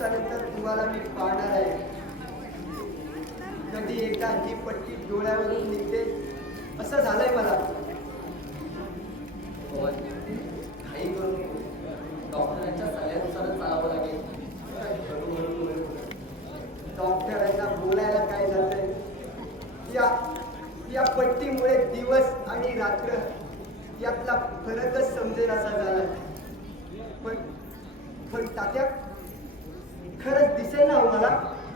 दिवसानंतर तुम्हाला मी पाहणार आहे. कधी एकदा ही पट्टी डोळ्यावरून निघते असं झालंय मला. काही करू नको. डॉक्टरांच्या सल्ल्यानुसारच चालावं लागेल. डॉक्टरांना बोलायला काय झालंय? या पट्टीमुळे दिवस आणि रात्र यातला फरकच समजेल असा झाला. पण तात्या खरंच दिसेल ना मला?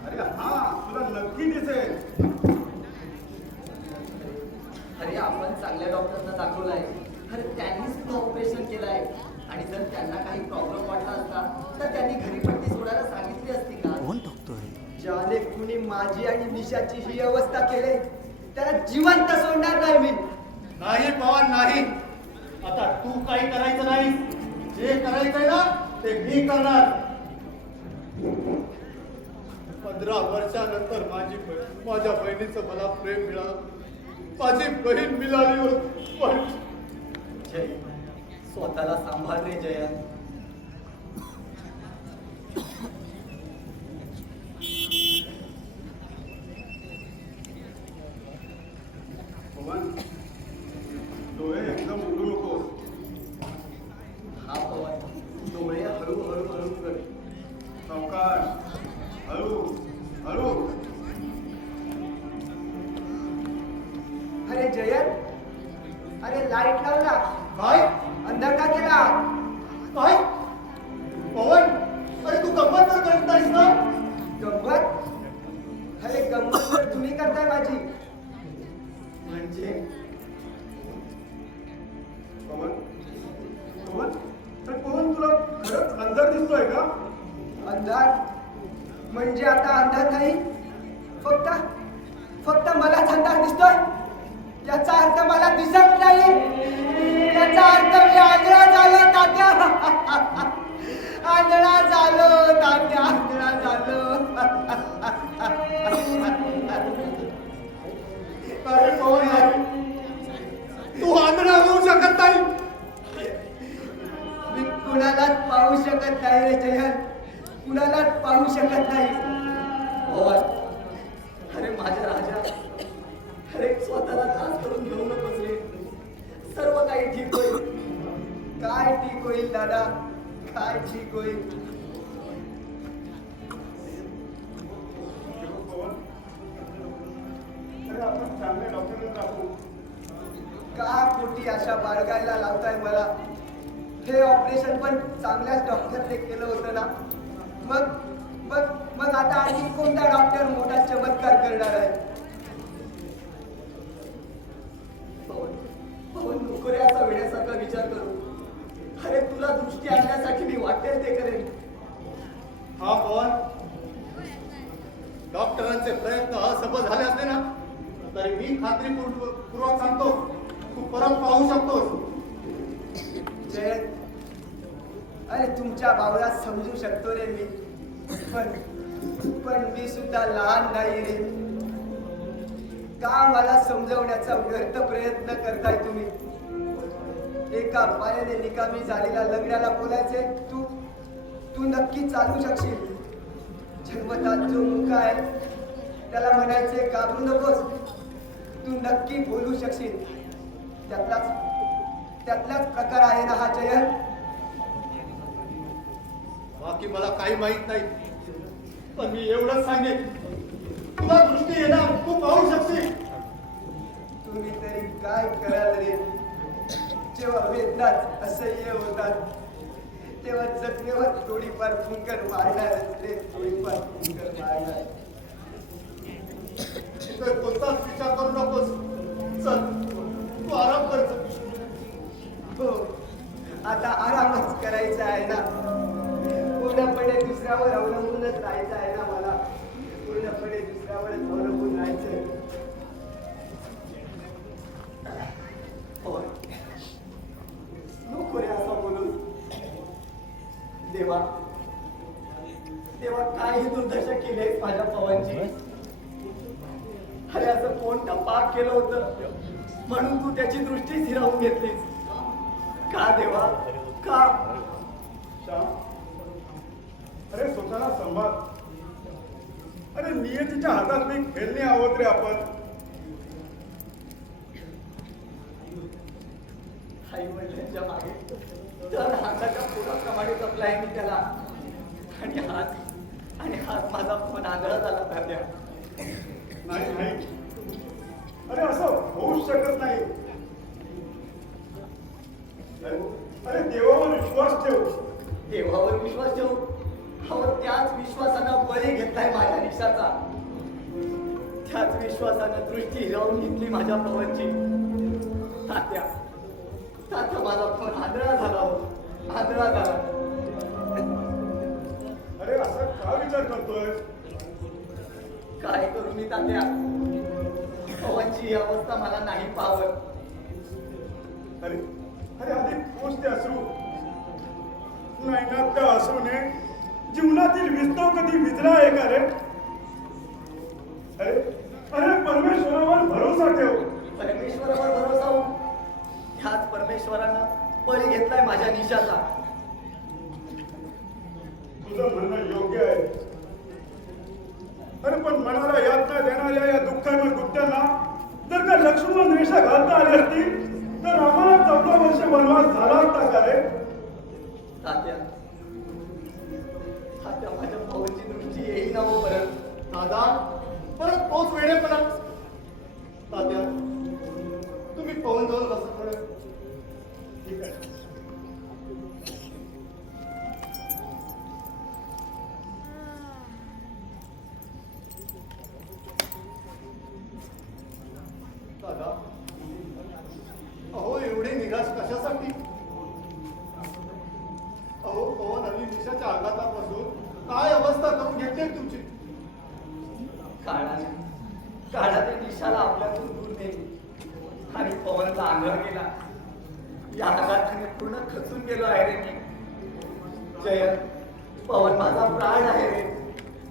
अरे हा, तुला नक्की दिसेल. अरे आपण चांगल्या डॉक्टरना दाखवलाय. अरे त्यांनीच तुला ऑपरेशन केलंय. आणि जर त्यांना काही प्रॉब्लेम वाटला असता तर त्यांनी घरी पट्टी सोडायला सांगितली असती का? कोण बघतोय? ज्याने कुणी माझी आणि निशाची ही अवस्था केली त्याला जिवंत सोडणार नाही मी. नाही पवन, नाही. आता तू काही करायचं नाही. जे करायचंय ना ते मी करणार. 15 वर्षानंतर माझ्या बहिणीचं मला प्रेम मिळालं. माझी बहीण मिळाली होती. पण जय, स्वतःला सांभाळ रे जयंत. पवन, डोळे एकदम उघडू नकोस. हा पवन, डोळे हळू हळू हळू कर. सावकाश, हळू हळू. अरे जयंत, अरे लाईट लावला. काय अंधार का केला? काय पवन, अरे तू गंमत तर करत नाहीस ना? गंमत? अरे गंमत तर तुम्ही करताय माझी. म्हणजे पवन, पवन, अरे पवन, तुला खरंच अंधार दिसतोय का? अंधार म्हणजे आता अंधार नाही, फक्त मलाच अंधार दिसतोय. याचा अर्थ मला दिसत नाही. याचा अर्थ मी आंधळा झालो तात्या. आंधळा झालो तात्या, आंधळा झालो. अरे पवन, तू आंधळा होऊ शकत नाही. मी कुणालाच पाहू शकत नाही रे जयंत, कुणालाच पाहू शकत नाही. पवन, अरे माझ्या राजा, अरे स्वतःला त्रास करून घेऊ नकोस रे. सर्व काही ठीक होईल. काय ठीक होईल दादा, काय ठीक होईल? पवन, अरे आपण चांगल्या डॉक्टरला दाखवू. का पोटी अशा बाळगायला लावताय मला? हे ऑपरेशन पण चांगल्याच डॉक्टरने केलं होतं ना. मग आता आणखी कोणता डॉक्टर मोठा चमत्कार करणार आहे? पवन, नको रे असा वेड्यासारखा विचार करू. अरे तुला दृष्टी आणण्यासाठी मी वाटेल ते करेन. हा पवन, डॉक्टरांचे प्रयत्न असफल झाले असते ना तरी मी खात्रीपूर्वक सांगतो, तू परत पाहू शकतोस. जयंत, अरे तुमच्या भावना समजू शकतो रे मी, पण मी सुद्धा लहान नाही रे. का मला समजवण्याचा व्यर्थ प्रयत्न करताय तुम्ही? एका पायाने निकामी झालेल्या लग्नाला बोलायचे तू नक्की चालू शकशील. जन्मतात जो मुका आहे त्याला म्हणायचे घाबरू नकोस, तू नक्की बोलू शकशील. त्यातलाच प्रकार आहे ना हा जयंत. बाकी मला काही माहित नाही, पण मी एवढंच सांगेन, तुला दृष्टी येणार, तू पाहू शकशील. तुम्ही तरी काय कराल रे? जेव्हा वेदनात असह्य होतात तेव्हा जखमेवर थोडीफार फुंकर मारणार रे, थोडीफार फुंकर मारणार. इतर कोणताच विचार करू नकोस. चल, तू आराम कर. हो, आता आरामच करायचा आहे ना. पूर्णपणे दुसऱ्यावर अवलंबूनच राहायचं आहे ना मला. पूर्णपणे दुसऱ्यावरच अवलंबून राहायचंय. नको रे असं बोलून. देवा, काय ही दुर्दशा केली माझ्या पवनची. अरे असं कोणतं पाप केलं होतं म्हणून तू त्याची दृष्टी हिरावून घेतलीस? का देवा, का? श्याम, अरे स्वतःला संभाळ. अरे नियतीच्या हातातली खेळणी आहोत रे आपण. आई वडिलांच्या मागे तर हाताच्या पोटाप्रमाणे जपलाय मी त्याला. आणि हात माझा पण आंधळा झाला तात्या. नाही नाही, अरे असं होऊच शकत नाही. अरे देवावर विश्वास ठेव. देवावर विश्वास ठेवू? अहो त्याच विश्वासानं बळी घेतलाय माझ्या निशाचा. त्याच विश्वासानं दृष्टी हिरावून घेतली माझ्या पवनची. तात्या माझा पण आंधळा झाला हो, आंधळा झाला. अरे असं का विचार करतोय? काय करू मी तात्या? पवनची ही अवस्था मला नाही पावत. अरे अरे आधी पोचते अश्रू. नाही ना, त्या अश्रूने जीवनातील विस्तव कधी विजला आहे का रे? अरे अरे परमेश्वरावर भरोसा ठेव. परमेश्वरावर भरोसा हो. ह्याच परमेश्वरानं बळी घेतलाय माझ्या निशाचा. तुझं म्हणणं योग्य आहे. अरे पण मनाला यातना देणाऱ्या या दुःखावर गुप्त्यांना जर का लक्ष्मण रेषा घालता आली असती तर आम्हाला 14 वर्ष वनवास झाला असता का रे? तात्या माझ्या भावाची दृष्टी येई ना हो परत. दादा परत तोच वेळेपणा. तात्या तुम्ही पवन जाऊन बसा थोडं. ठीक आहे. दादा अहो एवढे निराश कशासाठी? अहो पवन आणि निशाच्या आघातापासून काय अवस्था करून घेतली तुमची. काळाने निशाला आपल्यातून दूर नेली आणि पवनचा आंधळ केला. या आघाताने पूर्ण खचून गेलो आहे रे मी. जयंत पवन माझा प्राण आहे रे,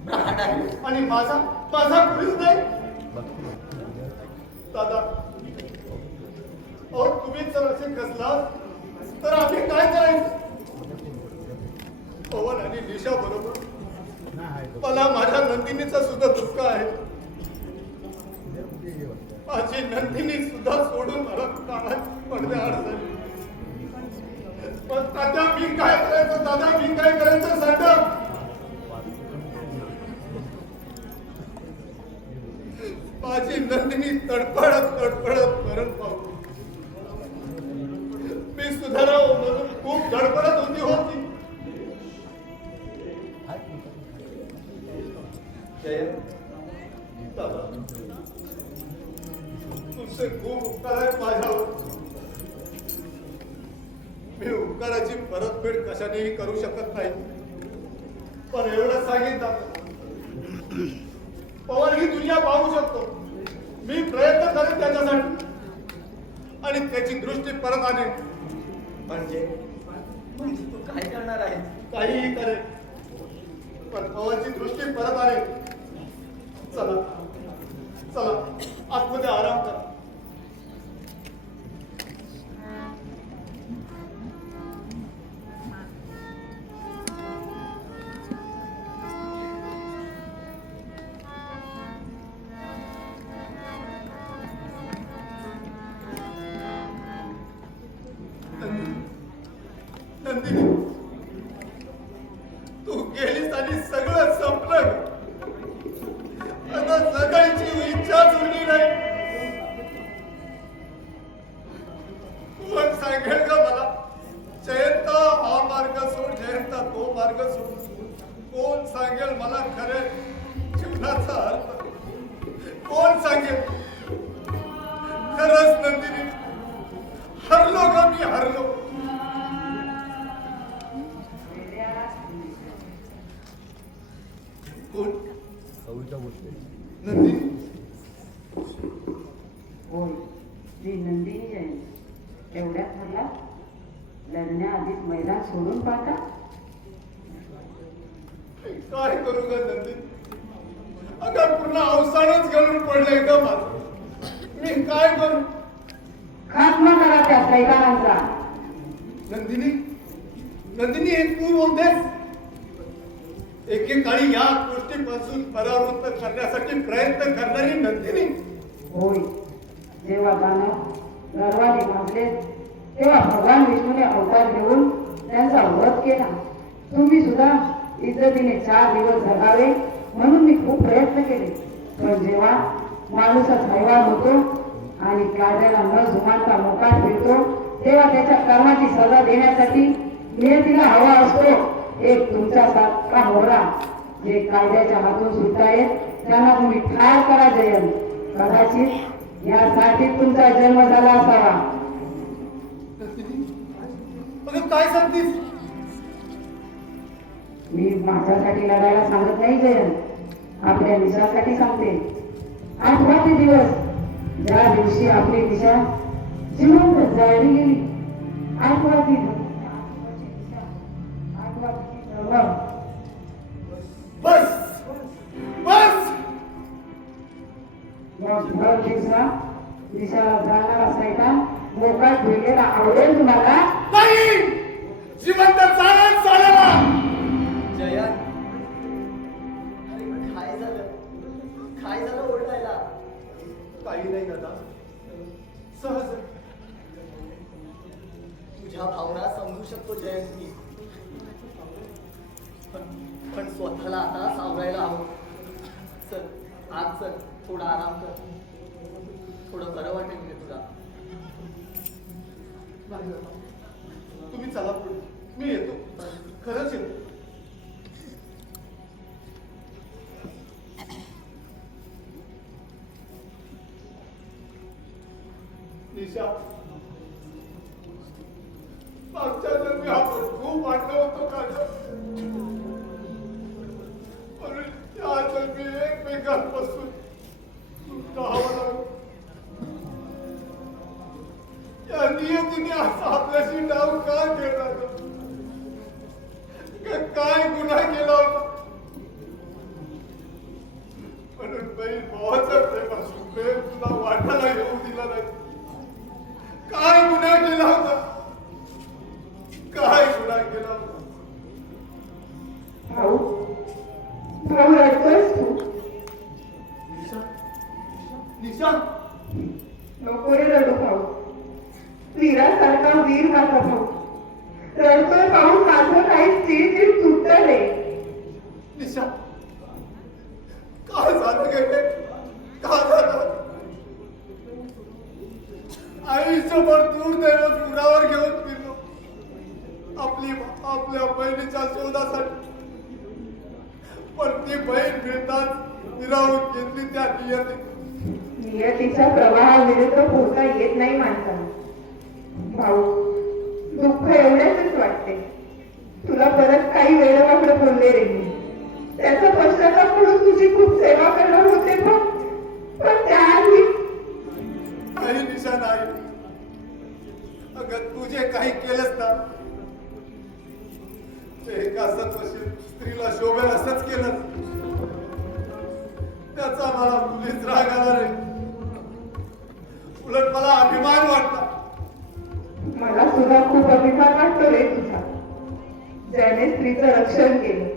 प्राण आहे. आणि माझा कुणीच नाही. दादा अहो तुम्हीच जर असे खचलात तर आम्ही काय करायचं? पवन आणि निशा बरोबर मला माझ्या नंदिनीचं सुद्धा दुःख आहे. माझी नंदिनी सुद्धा सोडून मला काळात पडद्याआड झाली. पण तात्या मी काय करायचं? दादा मी काय करायचं सांगा. माझी नंदिनी तडफडत मरण पावली. मी सुधारावं म्हणून खूप धडपडत होती. दादा तुमचे खूप उपकार आहेत माझ्यावर. मी उपकाराची परतफेड कशानेही करू शकत नाही. पण एवढं सांगितलं पवन ही दुनिया पाहू शकतो. मी प्रयत्न करेन त्याच्यासाठी आणि त्याची दृष्टी परत आणेन. म्हणजे तू काय करणार आहे? काहीही करेन पण पवनची दृष्टी परत आणेन. चला आतमध्ये आराम करा. नंदिनी तू गेलीस आणि सगळं संपलं. आता जगायची इच्छाच उरली नाही. कोण सांगेल का मला जयंता हा मार्ग सोड, जयंता तो मार्ग सोड. कोण सांगेल मला खरे जीवनाचा अर्थ? कोण सांगेल? खरंच नंदिनी हरलो का मी हरलो. कोण? नंदिनी बोल श्री नंदिनी जयंत एवढ्या ठरला लढण्याआधीच मैदान सोडून पाहता. काय करू ग नंदिनी? अगं पूर्ण अवसानच घालून पडलंय का माझं. मी काय करू? खात्मा करा त्या सैतानांचा. नंदिनी हे तू बोलतेस? एकेकाळी या गोष्टीपासून परावृत्त करण्यासाठी प्रयत्न करणारी नंदिनी. होय, जेव्हा दानव गर्वाने भाजले तेव्हा भगवान विष्णूने अवतार घेऊन त्यांचा वध केला. तुम्ही सुद्धा इज्जतीने 4 दिवस जगावे म्हणून मी खूप प्रयत्न केले. पण जेव्हा माणूसच हैवान होतो आणि कायद्याला न जुमानता मोकाट फिरतो तेव्हा त्याच्या कर्माची सजा देण्यासाठी नियतीला हवा असतो एक तुमच्यासारखा मोरा. जे कायद्याच्या हातून सुटतायत त्यांना तुम्ही ठार करा जयंत. कदाचित यासाठी तुमचा जन्म झाला असावा. अगं काय सांगतीस? मी माझ्यासाठी लढायला सांगत नाही जयंत, आपल्या निशासाठी सांगते. आठवा ते दिवस ज्या दिवशी आपली दिशा जिवंत जाळली गेली. आठवा ती बस बस. भर दिवसा दिशाला जाणारा सैतान मोकाट फिरलेला आवडेल तुम्हाला? नाही, जिवंत चालत चालला. जयंत, अरे काय झालं ओरडायला? काही नाही दादा, सहज. तुझ्या भावना समजू शकतो जयंत मी, पण स्वतःला आता सावरायला हवं. चल आज चल, थोडा आराम कर, थोडं बरं वाटेल मी तुला. नाही दादा, तुम्ही चला पुढे, मी येतो, खरंच येतो. निशा, मागच्या जन्मी आपण खूप वाटलं होतं का ग? म्हणून त्या जन्मी एकमेकांपासून राहावं लागलं. या नियतीने असा आपल्याशी डाव का केला ग? काय गुन्हा केला होता? म्हणून बहीण भावाचं प्रेमासून प्रेम तुला वाटायला येऊ दिला नाही. काय गुन्हा केला होता? काय गुन्हा केला होता? भाऊ, भाऊ रडतोयस तू? निशा, निशा, नको रे रडू भाऊ. वीरासारखा वीर माझा भाऊ रडतोय पाहून माझं काही चिडचिड तुटत रे. निशा, काय झालं गेले? का झालं? आयुष्यभर दूर दैवत उरावर घेऊन फिरलो आपल्या बहिणीच्या शोधासाठी, पण ती बहीण फिरताच निरावून घेतली त्या नियती. नियतीच्या प्रवाहाविरुद्ध पोहता येत नाही माणसाला. भाऊ, दुःख एवढ्याच वाटते. तुला परत काही वेळवाकडे बोलले रे मी. त्याचा पश्चाताप म्हणून तुझी खूप सेवा करणार होते पण त्याआधी काही निशा नाही. अगं तू जे काही केलंस ना ते एका सत्वशील स्त्रीला शोभेल असंच केलं. त्याचा मला मुलीच राग आला रे. उलट मला अभिमान वाटला. मला सुद्धा खूप अभिमान वाटतो रे तुझा, ज्याने स्त्रीचं रक्षण केलं.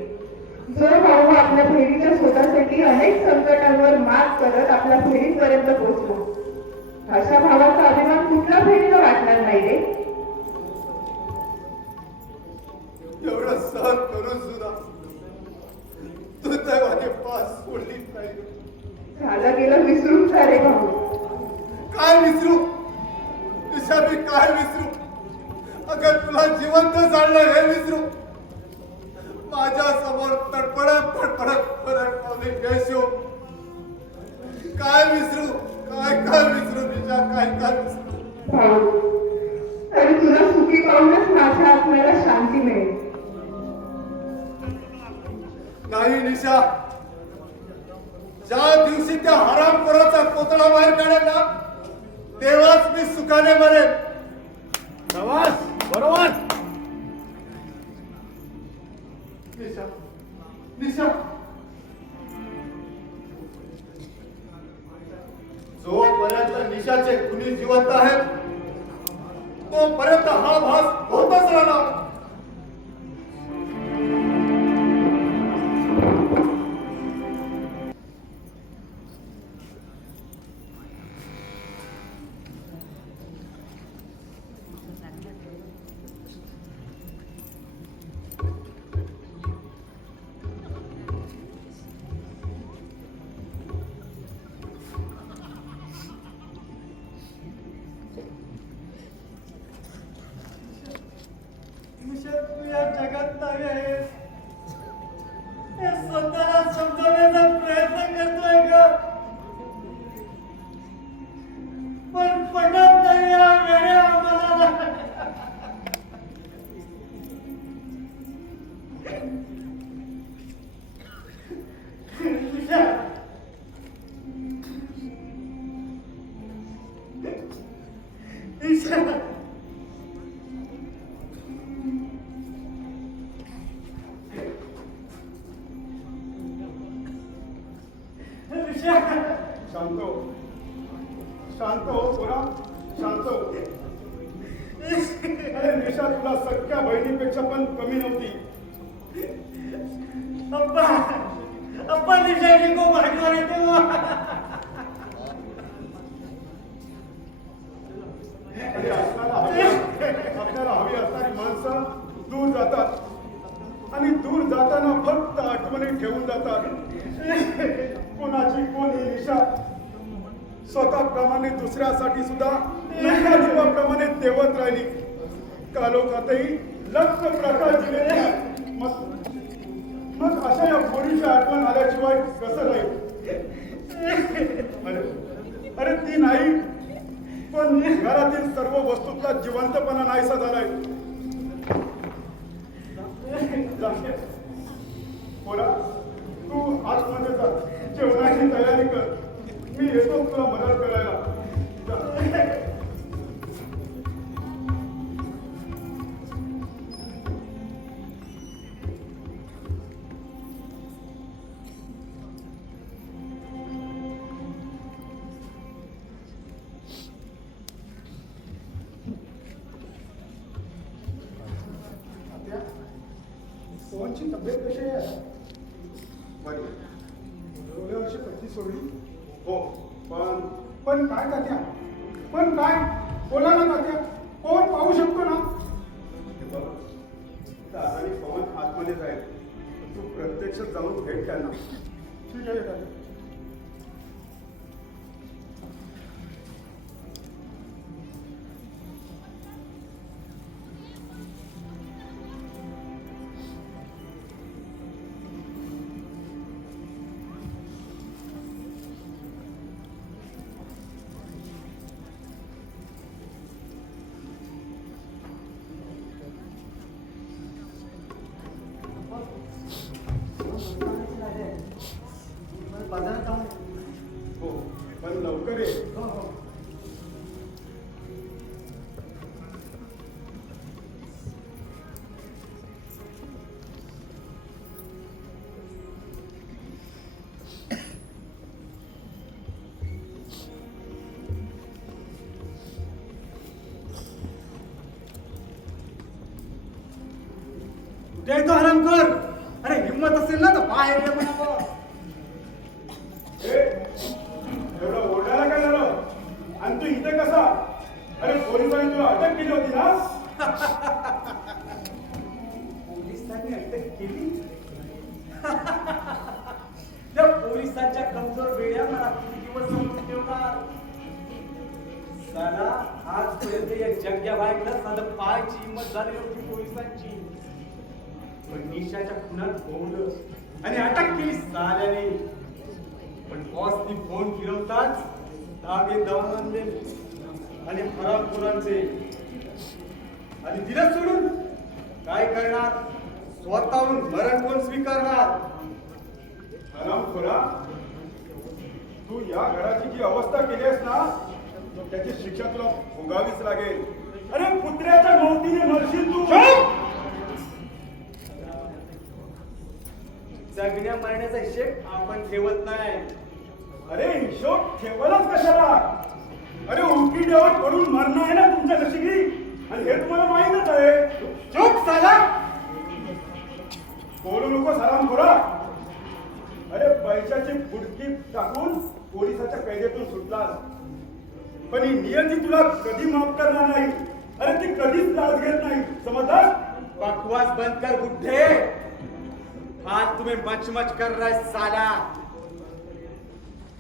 जो भाऊ आपल्या बहिणीच्या शोधासाठी अनेक संकटांवर मात करत आपल्या बहिणीपर्यंत पोहोचलो, अशा भावाचा अभिमान कुठल्या बहिणीला वाटणार नाही रे. एवढं सहन करून सुद्धा तू दैवाने पास सोडलीच नाही. झालं गेलं विसरून जा रे भाऊ. काय विसरू दिशा, मी काय विसरू? अगं तुला जिवंत जाणलं हे विसरू? माझ्या समोर तडफडत फरक पावली बेशो. काय विसरू? काय विसरू दिशा? काय विसरू? भाऊ, तरी तुला सुखी पाहूनच माझ्या आत्म्याला शांती मिळेल. नाही निशा, ज्या दिवशी त्या हरामखोराचा कोतडा बाहेर काढेल ना तेव्हाच मी सुखाने मरेन. प्रवास बरोबर. निशा, निशा, जोपर्यंत निशाचे कुणी जिवंत आहेत तोपर्यंत हा भास होतच राहणार. निशा तू या जगात नाही आहेस हे स्वतःला समजवण्याचा प्रयत्न करतोय का पण पटत नाही या वेळेला आम्हाला निशा निशा शांत हो शांत हो पोरा शांत हो अरे निशा तुला सख्या बहिणीपेक्षा पण कमी नव्हती अप्पा निशाची को भागणार आहे तेव्हा आणि आपल्याला हवी असणारी माणसं दूर जातात आणि दूर जाताना फक्त आठवणी ठेवून जातात कोणाची कोणी निशा स्वतःप्रमाणे दुसऱ्यासाठी सुद्धा एका जीवाप्रमाणे देवत राहिली कालोखातही लक्ष प्रकाश दिले मग अशा या पोरीची आठवण आल्याशिवाय कसं राहील अरे ती नाही पण घरातील सर्व वस्तूतला जिवंतपणा नाहीसा झालाय पोरा तू आतमध्ये जा जेवणाची तयारी कर मी येतो तुला मदत करायला सोहनची तब्येत कशी आहे बरी गेल्या वर्षी पट्टी सोडली हो पण काय तात्या पण काय बोला ना तात्या कोण पाहू शकतो ना आणि पवन आतमध्ये जाईल तू प्रत्यक्ष जाऊन भेट त्यांना ठीक आहे तात्या बाजारात जाऊन हो पण लवकर ये कुठे तो हरामखोर अरे हिम्मत असेल ना तर बाहेर ये म्हणावं एवढं ओरडायला काय झालं आणि तू इथे कसा अरे पोलिसांनी तुला अटक केली होती ना पोलिसांनी अटक केली त्या पोलिसांच्या कमजोर वेड्या मला किती दिवस समजून ठेवणार साला आजपर्यंत या जग्या बाहेरला साधं पाहायची हिंमत झाली होती पोलिसांची पण निशाच्या खुनात भोवलं आणि अटक केली साल्याने पण बॉसनी फोन फिरवताच धागे दवानले आणि हरामखोरांचे आणि दिलं सोडून काय करणार स्वतःहून मरण कोण स्वीकारणार हरामखोरा तू या घराची जी अवस्था केली आहेस ना त्याची शिक्षा तुला भोगावीच लागेल अरे पुत्र्याच्या मौतीने मरशील तू जगण्या मरण्याचा हिशेब आपण ठेवत नाही अरे हिशोब ठेवायलाच कशाला अरे उलटी देवात पडून मरणं आहे ना तुमच्या नशिबी आणि हे तुम्हाला माहीतच आहे चूक साला बोलू नको हरामखोरा अरे पैशाची बुडकी टाकून पोलिसाच्या कैदेतून सुटलास पण ही नियती तुला कधी माफ करणार नाही अरे ती कधीच लाच घेत नाही समजलास बकवास बंद कर बुड्ढे आज तुम्हें मच कर रहा है साला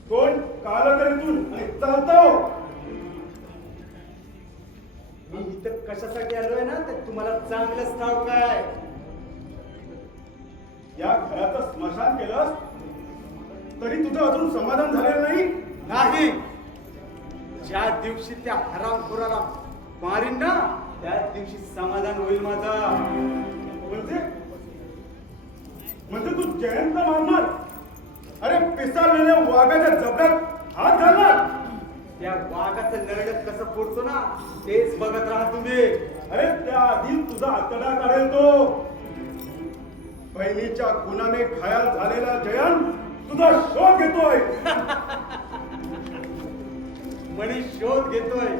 कोण काल तरी तू आणि चालतो मी इथं कशासाठी आलोय ना ते तुम्हाला चांगलंच ठाऊक आहे. या घराचं स्मशान केलंस तरी तुझं अजून समाधान झालेलं नाही. नाही. ज्या दिवशी त्या हरामखोराला मारीन ना त्या दिवशी समाधान होईल माझा. म्हणजे तू जयंतला मारणार? अरे पिसाळलेल्या वाघाच्या जबड्यात हात घालणार? त्या वाघाचं नरड्यात कसं फोडतो ना तेच बघत राहा तुम्ही. अरे त्याआधी तुझा आकडा काढेल तो. बहिणीच्या गुन्ह्याने घायल झालेला जयंत तुझा शोध घेतोय. मनी शोध घेतोय.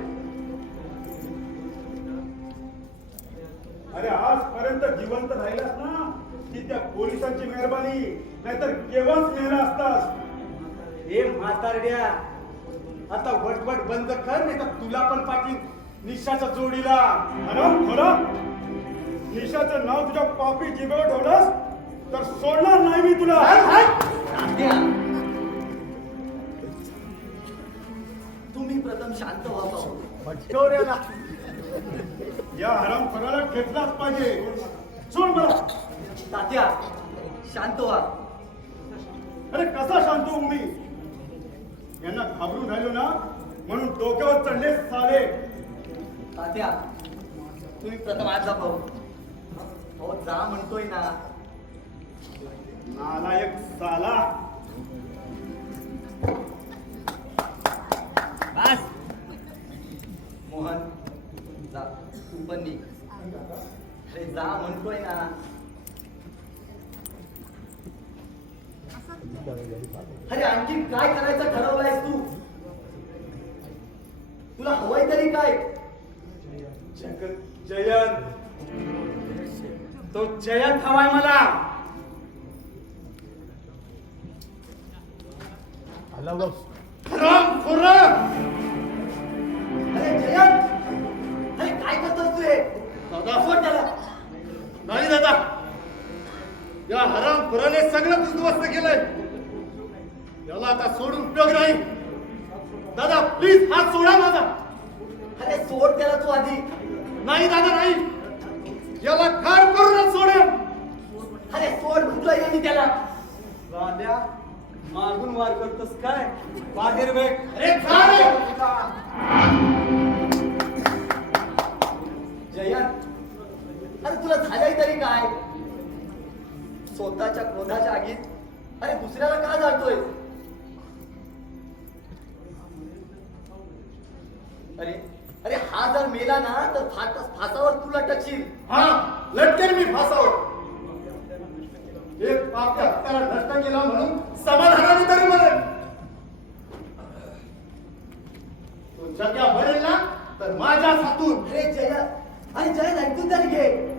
अरे आजपर्यंत जिवंत राहिलास ना की त्या पोलिसांची मेहरबानी, नाहीतर केव्हाच मेला असतास. हे म्हातारड्या आता वटवट बंद कर नाही तर तुला पण पाठीन निशाच्या जोडीला. हराम खोरा, निशाचं नाव तुझ्या पापी जिभेवर ठेवलंस तर सोडणार नाही मी तुला. तात्या, तुम्ही प्रथम शांत व्हा पाहू. भटकवण्याला या हराम खोराला घेतलाच पाहिजे. सोड मला. तात्या, शांत व्हा. अरे कसा शांत होऊ मी? यांना घाबरून राहिलो ना म्हणून डोक्यावर चढले साले. तात्या, तुम्ही प्रथम आज जा पाहू. अहो जा म्हणतोय ना. नालायक साला. बस मोहन, जा तू पण निघ. अरे जा म्हणतोय ना. अरे आणखी काय करायचं ठरवलंयस तू? तुला हवंय तरी काय? जयंत, तो जयंत हवाय मला. हरामखोरा. अरे जयंत, अरे काय करतोस तू हे? सोड त्याला. नाही दादा, या हरामखोराने सगळं उद्ध्वस्त केलंय. याला आता सोडून उपयोग नाही. दादा प्लीज हात सोडा माझा. अरे सोड त्याला तू आधी. नाही दादा नाही, याला खार करूनच सोडेन. अरे सोड म्हटलंय ना मी त्याला. राध्या मागून वार करतोस काय? बाहेर बघ. अरे खा रे. जयंत, अरे तुला झालंय तरी काय? स्वतःच्या क्रोधाच्या आगीत अरे दुसऱ्याला का जाळतोय? अरे अरे हा जर मेला ना तर फासावर तू लटकशील. हा लटकेल मी फासावर. एक पाप्या हत्याला नष्ट केला म्हणून समाधानाने तरी म्हणेन. तो जग्या भरेल ना तर माझ्या हातून. अरे जयंत, अरे जयंत ऐकून तरी घे.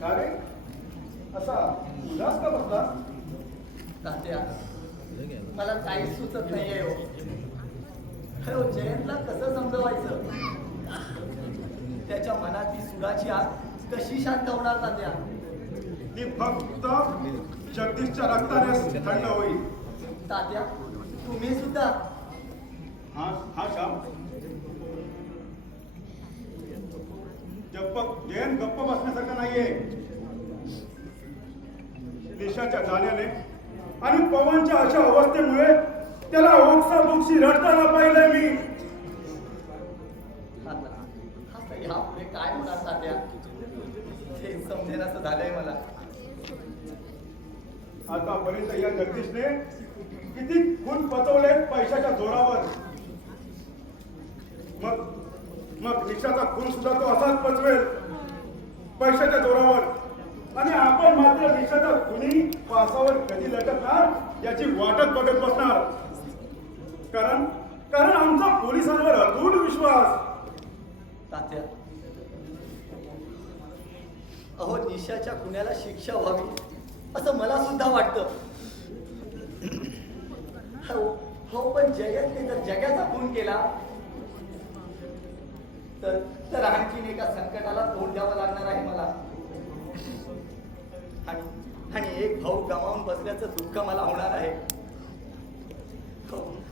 का रे असा उदास का बसला? तात्या, मला काहीच सुचत नाहीये हो. अरे हो, जयंतला कसं समजवायचं? त्याच्या मनात ती सुडाची आग कशी शांत होणार तात्या? ती फक्त जगदीशच्या रक्ताने थंड होईल. तात्या, तुम्ही सुद्धा. हा श्याम, जयंत गप्प बसण्यासारखं नाहीये. निशाच्या जाण्याने आणि पवनच्या अशा अवस्थेमुळे त्याला ओक्साबोक्शी रडताना पाहिलंय मी. आता यापुढे काय होणार तात्या? हे समजेन असं झालंय मला. आतापर्यंत या जगदीशने किती खून पचवले पैशाच्या जोरावर. मग निशाचा खून सुद्धा तो असाच पचवेल पैशाच्या जोरावर. आणि आपण मात्र निशाचा खुनी फासावर कधी लटकणार याची वाटच बघत बसणार. कारण आमचा पोलिसांवर अतूट विश्वास. तात्या, अहो निशाच्या खुन्याला शिक्षा व्हावी असं मला सुद्धा वाटतं. जगातने जर जगाचा खून केला तर आणखीन एका संकटाला तोंड द्यावं लागणार आहे मला. आणि एक भाऊ गमावून बसल्याचं दुःख मला होणार आहे.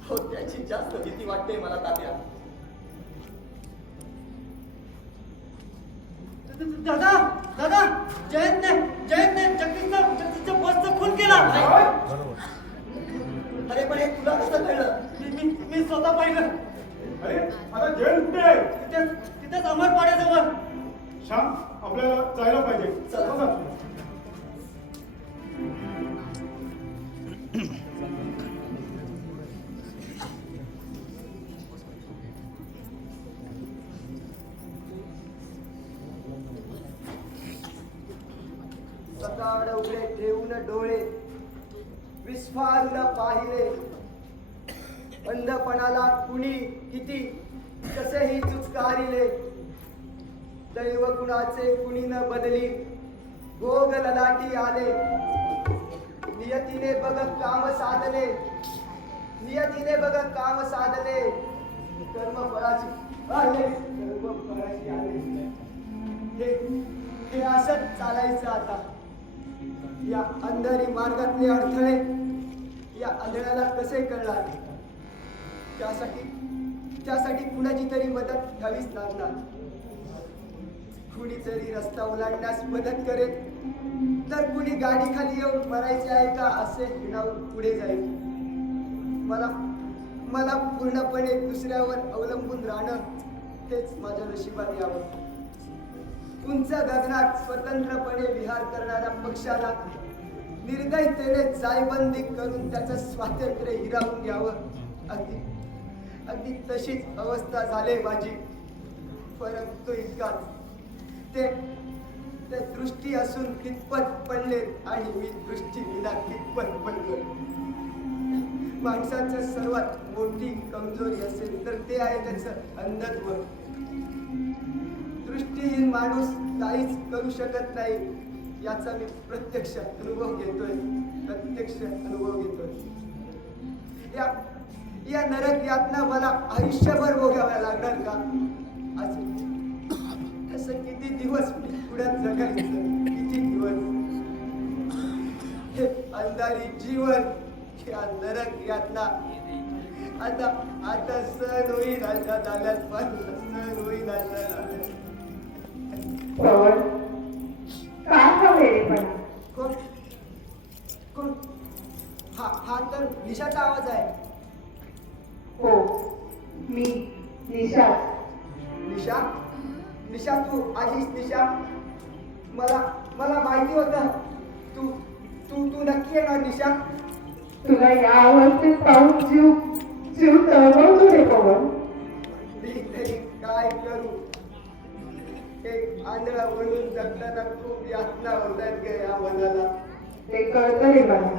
हो त्याची जास्त भीती वाटते मला तात्या. दादा दादा जयंतने जगदीशचा बसचा खून केला. अरे पण हे तुला कसं कळलं? मी स्वतः पाहिलं. अरे आता जयंत कुठे आहे? तिथेच अमर पाड्याजवळ. श्याम आपल्याला जायला पाहिजे. चला. चला. सकाळ उघडे ठेवून डोळे विस्फारून पाहिले. अंधपणाला कुणी किती कसेही चुचकारिले. दैव कुणाचे कुणी न बदली भोग ललाटी आले. नियतीने बघ काम साधले, नियतीने बघ काम साधले. कर्म फळाची आले, कर्म फळाची आले. हे असंच चालायचं आता. या अंधारी मार्गातले अडथळे या आंधळ्याला कसे कळणार? त्यासाठी कुणाची तरी मदत घ्यावीच लागणार. कुणी जरी रस्ता ओलांडण्यास मदत करेल तर कुणी गाडी खाली येऊन मरायचे आहे का असे हिणावून पुढे जाईल. मला पूर्णपणे दुसऱ्यावर अवलंबून राहणं हेच माझ्या नशिबात यावं. उंच गगनात स्वतंत्रपणे विहार करणाऱ्या पक्षाला निर्दयतेने जायबंदी करून त्याचं स्वातंत्र्य हिरावून घ्यावं. अगदी तशीच अवस्था झाली माझी. फरक तो इतकाच, ते दृष्टी असून कितपत पडले आणि मी दृष्टी विना कितपत पडलो. माणसाचं सर्वात मोठी कमजोरी असेल तर ते आहे त्याचं अंधत्व. दृष्टीहीन माणूस काहीच करू शकत नाही याचा मी प्रत्यक्ष अनुभव घेतोय. या नरक यातना मला आयुष्यभर भोगाव्या लागणार का? असं किती दिवस मी पुढे जगायचं? किती दिवस हे अंधारी जीवन, या नरक यातना आता सहन होईल. आता झाल्यात पण सहन होईल. आता झाल्यात. पवन, काय हा वेळेपणा? कोण? हा तर निशाचा आवाज आहे. हो, मी निशा. निशा तू आलीस? निशा, मला माहिती होतं तू नक्की येणार. निशा, तुला या अवस्थेत पाहून जीव तळमळतो रे पवन. मी तरी काय करू? एक आंधळा म्हणून जगताना खूप यातना होतात ग या मनाला. ते कळतं रे मला,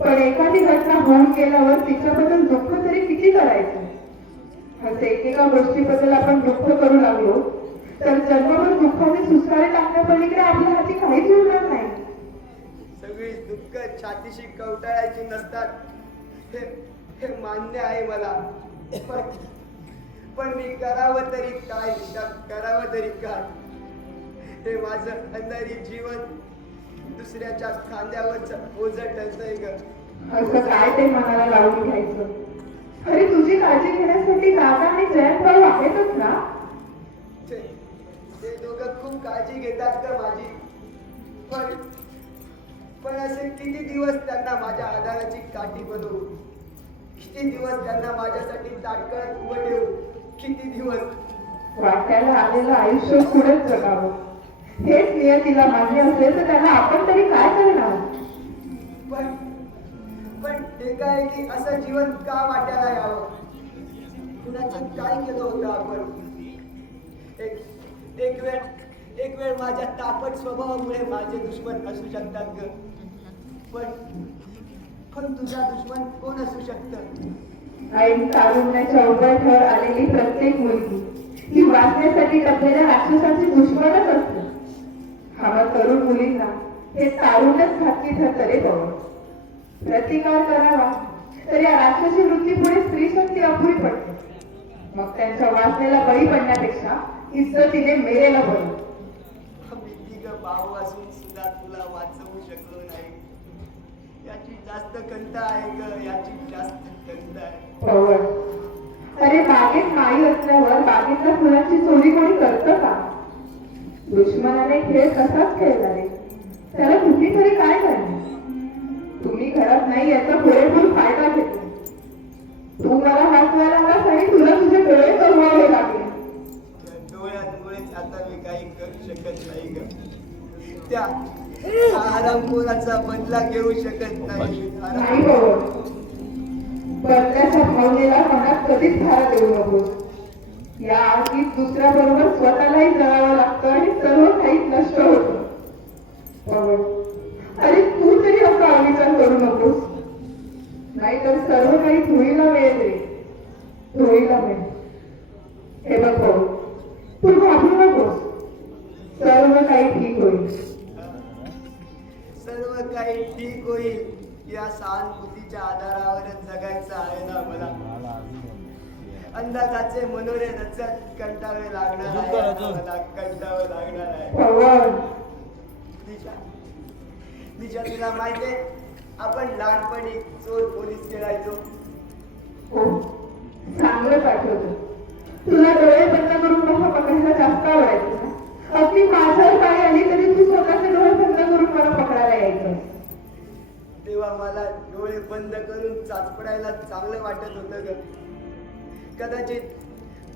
पण एखादी घटना होऊन गेल्यावर तिच्याबद्दल दुःख तरी किती करायचं? असे एकेका गोष्टीबद्दल आपण दुःख करू लागलो तर जन्मभर दुःखाने सुस्कारे टाकण्यापलीकडे आपल्या हाती काहीच उरणार नाही. सगळी दुःख छातीशी कवटाळायची नसतात, हे मान्य आहे मला. पण मी करावं तरी काय? करावं तरी काय? हे माझं अंधारी जीवन दुसऱ्याच्या खांद्यावरच ओझं ठरतंय ग. असं काय ते मनाला लावून घ्यायचं? अरे तुझी काळजी घेण्यासाठी दादा आणि जयंत भाऊ आहेतच ना. ते दोघं खूप काळजी घेतात का माझी. पण असे किती दिवस त्यांना माझ्या आधाराची काठी बनवू? किती दिवस त्यांना माझ्यासाठी ताटकळत उभं ठेवू? किती दिवस? वाट्याला आलेलं आयुष्य पुढेच जगावं हेच नियतीला मान्य असेल तर त्यांना आपण तरी काय करणार? पण ते काय की असं जीवन का वाट्याला यावं? कुणाचं काय केलं होतं आपण? एक वेळ माझ्या तापट स्वभावामुळे माझे दुश्मन असू शकतात ग. पण तुझा दुश्मन कोण असू शकतं? ऐन तारुण्याच्या उभयठ्यावर आलेली प्रत्येक मुलगी ही वाचण्यासाठी टपलेल्या राक्षसाची दुश्मनच असते. हवा तरुण मुलींना हे तारुणच घातकी ठरतं रे बाबा. प्रतिकार करावा तर या राक्षसी वृत्तीपुढे स्त्री शक्ती अपुरी पडते. मग त्यांच्या वासनेला बळी पडण्यापेक्षा इज्जतीने मेलेलं बरं. आम्ही तिघं भाऊ असून सुद्धा तुला वाचवू शकलो नाही. याची जास्त खंत आहे ग, याची जास्त खंत आहे. पवन, अरे बागेत माई असल्यावर बागेतल्या फुलांची चोरी कोणी करतं का? दुश्मनाने खेळ कसाच खेळला रे, त्याला कुठे तरी काय करणार? तुम्ही घरात नाही याचा पुरेपूर फायदा घेतो. तू मला हसवायला आलास आणि तुला तुझे डोळे कमवावे लागले. डोळ्यांमुळेच आता मी काही करू शकत नाही ग. त्या आरामखोराचा बदला घेऊ शकत नाही. नाही पवन, बदल्याच्या भावनेला मनात कधीच थारा देऊ नकोस. या आगीत दुसऱ्या बरोबर स्वतःलाही जळावं लागतं आणि सर्व काही नष्ट होतं. पवन, अरे तू तरी असा विचार करू नकोस, नाहीतर सर्व काही धुळीला मिळेल रे, धुळीला मिळेल. हे बघ पवन, तू घाबरू नकोस, सर्व काही ठीक होईल. सर्व काही ठीक होईल या सहानुभूतीच्या आधारावरच जगायचं आहे ना मला. अंदाजाचे मनोरे रचत कंटावे लागणार आहे मला, कंटावे लागणार आहे. पवन, निशा तुला माहितीये आपण लहानपणी चोर पोलीस खेळायचो. हो, चांगलंच आठवतं. तुला डोळे बंद करून मला पकडायला जास्त आवडायचं ना. अगदी माझ्यावर पाय आली तरी तू स्वतःचे डोळे बंद करून मला पकडायला यायचं. तेव्हा मला डोळे बंद करून चाचपडायला चांगलं वाटत होतं ग. कदाचित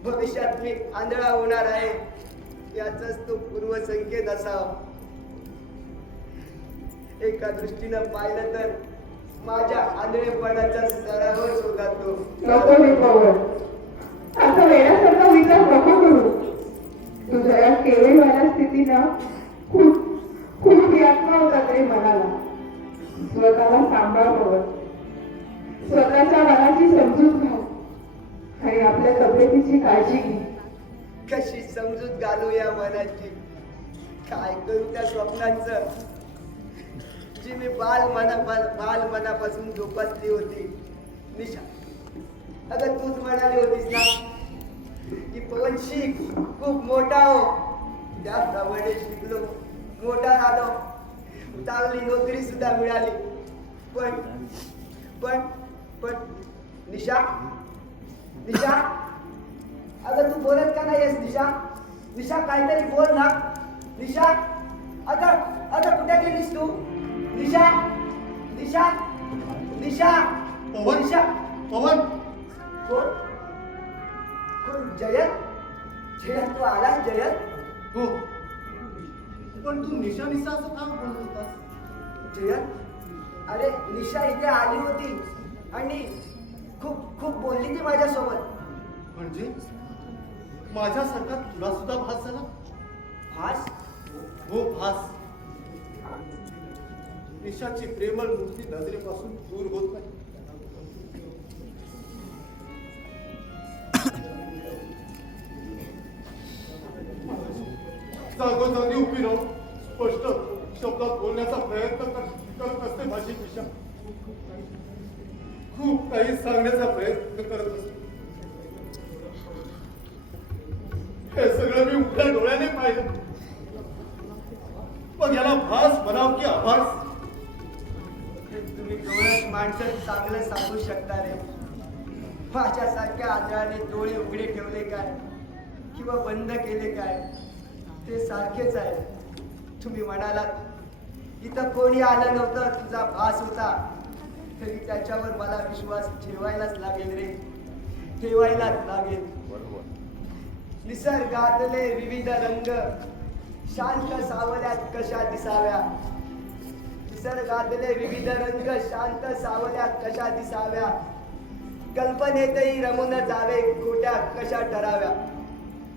भविष्यात मी आंधळा होणार आहे याचाच तो पूर्वसंकेत असावा. एका दृष्टीनं पाहिलं तर माझ्या आंधळेपणाचा सरावच होता तो. नको हे पवन, असा वेड्यासारखा विचार नको करू. तुझ्या या केवळवाल्या स्थितीनं खूप खूप यातना होतात रे मनाला. स्वतःला सांभाळ पवन, स्वतःच्या मनाची समजूत घाल आणि आपल्या तब्येतीची काळजी घे. कशी समजूत घालू या मनाची? काय करू त्या स्वप्नांचं जी मी बाल मनापासून जोपासली होती. निशा, अगं तूच म्हणाली होतीस ना की पवन शिक, खूप मोठा हो. त्याप्रमाणे शिकलो, मोठा झालो, चांगली नोकरी सुद्धा मिळाली. पण पण पण निशा, निशा, अगं तू बोलत का नाहीयेस निशा? निशा काहीतरी बोल ना निशा. अगं कुठे गेलीस तू निशा? निशा, निशा, पवन, निशा. पवन, कोण? कोण? जयंत? जयंत तू आलास जयंत? हो, पण तू निशा निशा असं का बोलत होतास? जयंत, अरे निशा इथे आली होती आणि खूप खूप बोलली ती माझ्यासोबत. म्हणजे माझ्यासारखा तुला सुद्धा भास झाला? भास? हो, भास. निशाची प्रेमळ मूर्ती नजरेपासून दूर होत नाही. जागोजागी उभी राहून स्पष्ट शब्दात बोलण्याचा प्रयत्न करत असते माझी निशा. खूप काही सांगण्याचा प्रयत्न करत असते. हे सगळं मी उघड्या डोळ्याने पाहिलं. मग याला भास म्हणाव की आभास? तुम्ही डोळ्यात माणसं चांगलं सांगू शकता रे. माझ्यासारख्या आंधळाने डोळे उघडे ठेवले काय किंवा बंद केले काय ते सारखेच आहे. तुम्ही म्हणालात इथं कोणी आलं नव्हतं, तुझा भास होता, तरी त्याच्यावर मला विश्वास ठेवायलाच लागेल रे, ठेवायलाच लागेल. निसर्गातले विविध रंग शांत सावल्यात कशा दिसाव्या. निसर्गातले विविध रंग शांत सावल्यात कशा दिसाव्या. कल्पनेतही रमून जावे खोट्या कशा ठराव्या.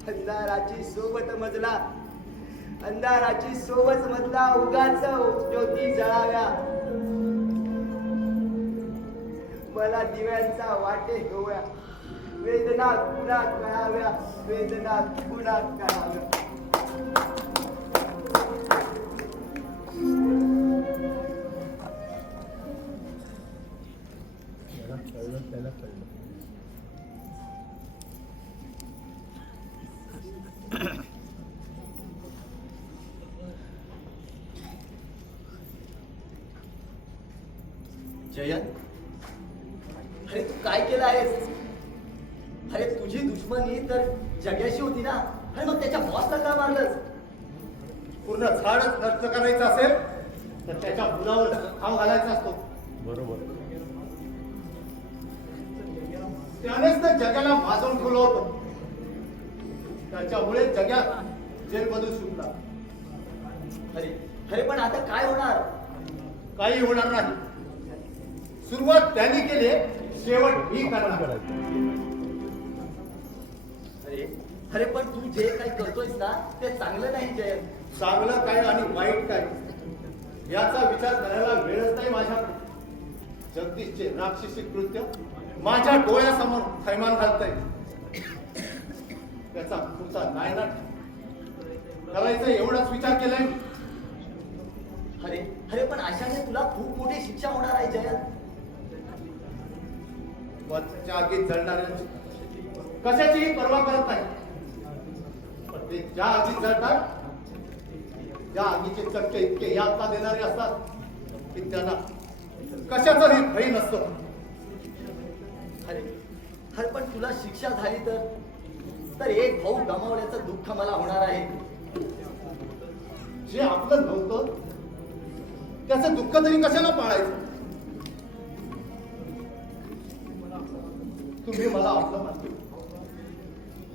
अंधाराची सोबत मजला, अंधाराची सोबत मजला उगाच ज्योती जळाव्या. मला दिव्यांचा वाटे गोव्या, वेदना कुणा कळाव्या, वेदना कुणा कळाव्या. जयंत, अरे तू काय केलं आहेस? अरे तुझी दुश्मनी तर जग्याशी होती ना, अरे मग त्याच्या बॉसला का मारलंस? पूर्ण झाडच नष्ट करायचं असेल तर त्याच्या मुलावर खाव घालायचा असतो. बरोबर. त्यानेच तर जगाला माजून ठेवलं होतं. त्याच्यामुळे जगात जेलमधून सुटला. अरे अरे पण आता काय होणार? काही होणार नाही. सुरुवात त्यांनी केली, शेवट मी करणार. अरे अरे पण तू जे काही करतोयस ना ते चांगलं नाही जयंत. चांगलं काय आणि वाईट काय याचा विचार करायला वेळच नाही माझ्याकडे. जगदीशचे राक्षसी कृत्य माझ्या डोळ्यासमोर थैमान घालतंय. त्याचा पुढचा नायनाट करायचा एवढाच विचार केलाय. अरे अरे पण अशाने तुला खूप मोठी शिक्षा होणार आहे जयंत. वरच्या आगीत जळणाऱ्यांची कशाचीही पर्वा करत नाही. पण ते ज्या आगीत जळतात त्या आगीचे चटके इतके यातना देणारे असतात की त्यांना कशाचंही भय नसतं. अरे अरे पण तुला शिक्षा झाली तर एक भाऊ गमावल्याचं दुःख मला होणार आहे. जे आपलं नव्हतं त्याचं दुःख तरी कशाला पाळायचं. तुम्ही मला आपलं मानले,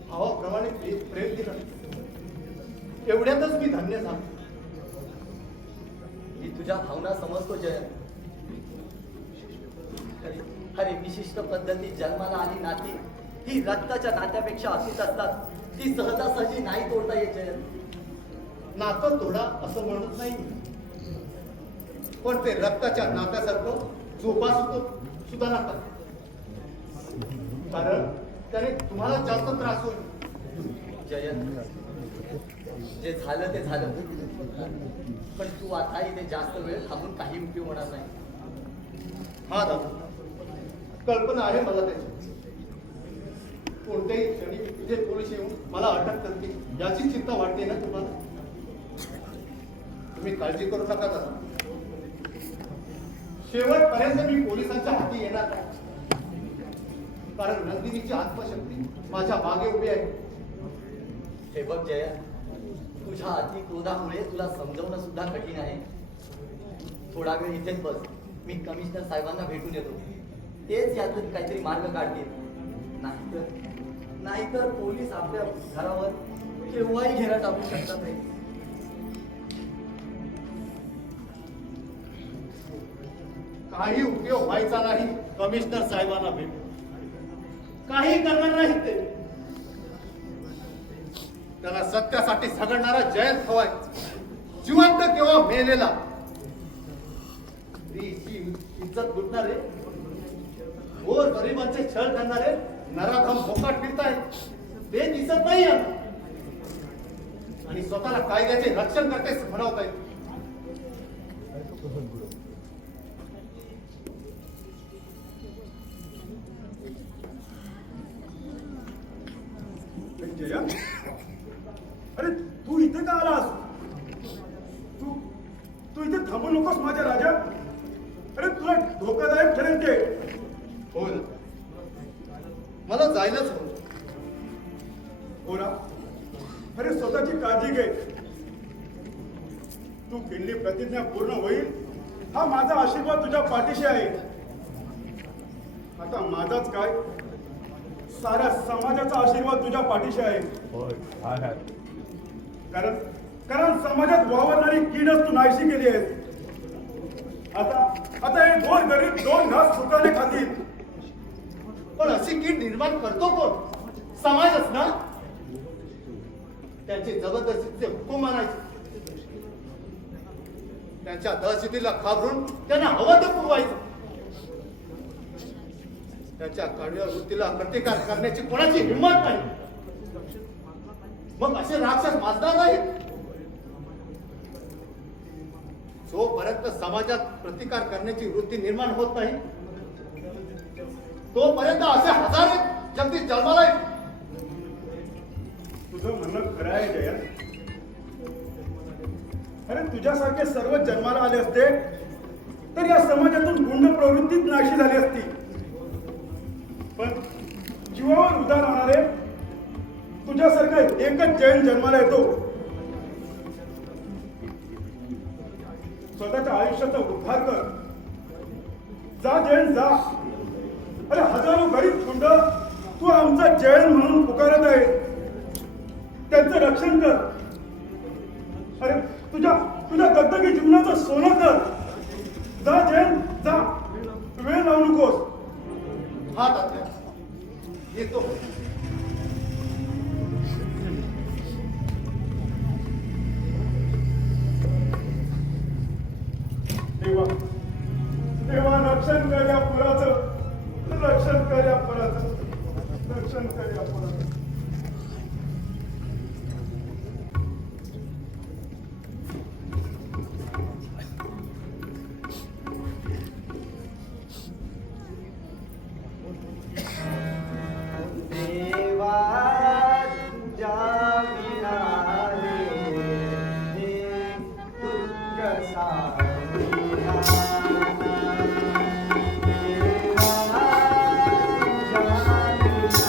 भावाप्रमाणे प्रेम दिलं, एवढ्यातच मी धन्य झालो. मी तुझ्या भावना समजतो जयंत. अरे विशिष्ट पद्धतीत जन्माला आली नाती ही रक्ताच्या नात्यापेक्षा अचूक असतात. ती सहजासहजी नाही तोडता येत जयंत. नातं तोडा असं म्हणत नाही, पण ते रक्ताच्या नात्यासारखं जोपासतो सुद्धा नका. कारण त्याने तुम्हाला जास्त त्रास होईल. जयंत, जे झालं ते झालं, पण तू आता इथे जास्त वेळ थांबून काही उपयोग होणार नाही. हा दादा, कल्पना आहे मला त्याची. कोणत्याही क्षणी तिथे पोलीस येऊन मला अटक करतील याची चिंता वाटते ना तुम्हाला. तुम्ही काळजी करू नका दादा. शेवटपर्यंत मी पोलिसांच्या हाती येणार नाही. कारण नंदिनीची आत्मशक्ती माझ्या मागे उभी आहे. हे बघ जयंत, तुझ्या अति क्रोधामुळे तुला समजवणं सुद्धा कठीण आहे. थोडा वेळ इथेच बस, मी कमिशनर साहेबांना भेटून येतो. तेच यातून काहीतरी मार्ग काढतील. नाहीतर पोलीस आपल्या घरावर केव्हाही घेरा टाकू शकतात रे. काही उपयोग व्हायचा नाही. कमिशनर साहेबांना भेटू काही करणार नाही ते. त्याला सत्यासाठी झगडणारा जयंत हवाय, जिवंत किंवा मेलेला. स्त्रीची इज्जत लुटणारे, गोर गरिबांचे छळ करणारे नराधम मोकाट फिरतायत ते दिसत नाही आणि स्वतःला कायद्याचे रक्षण करते म्हणवत आहेत. जया, अरे तू इथे का आलास? तू इथे थांबू नकोस माझ्या राजा. अरे तुला धोकादायक ठरेल ते. हो ना, मला जायलाच हवं. हो ना? अरे स्वतःची काळजी घे. तू केलेली प्रतिज्ञा पूर्ण होईल हा माझा आशीर्वाद तुझ्या पाठीशी आहे. आता माझाच काय, साऱ्या समाजाचा आशीर्वाद तुझ्या पाठीशी आहे. कारण समाजात वावरणारी कीडच तू नाहीशी केली आहेस. आता हे दोन गरीब दोन घास सुखाने खातील. पण अशी कीड निर्माण करतो कोण? समाजच ना. त्यांचे जबरदस्तीचे हुकूम मानायचे, त्यांच्या दहशतीला घाबरून त्यांना हवं ते पुरवायचं. त्याच्या कडव्या वृत्तीला प्रतिकार करण्याची कोणाची हिंमत नाही. मग असे राक्षस माजणार नाहीत. जोपर्यंत समाजात प्रतिकार करण्याची वृत्ती निर्माण होत नाही तोपर्यंत असे हजार जगदीश जन्माला येईल. तुझं म्हणणं खरं आहे जयंत. अरे तुझ्यासारखे सर्व जन्माला आले असते तर या समाजातून गुंड प्रवृत्तीच नाशी झाली असती. पण जीवावर उदार राहणारे तुझ्यासारखा एकच जैन जन्माला येतो. स्वतःच्या आयुष्याचा उद्धार कर. जा जैन जा. अरे हजारो गरीब गुंड तू आमचा जैन म्हणून पुकारत आहे. त्यांचं रक्षण कर. अरे तुझ्या दगदगी जीवनाचं सोनं कर. जा जैन जा. वेळ लावू नकोस. हा तात्या येतो. देवा देवा रक्षण कर या पुराचं. रक्षण कर या पुराचं. रक्षण कर या पुराचं. देवा तुझ्या विना रे दुःख सावधाना. देवा तुझ्या विना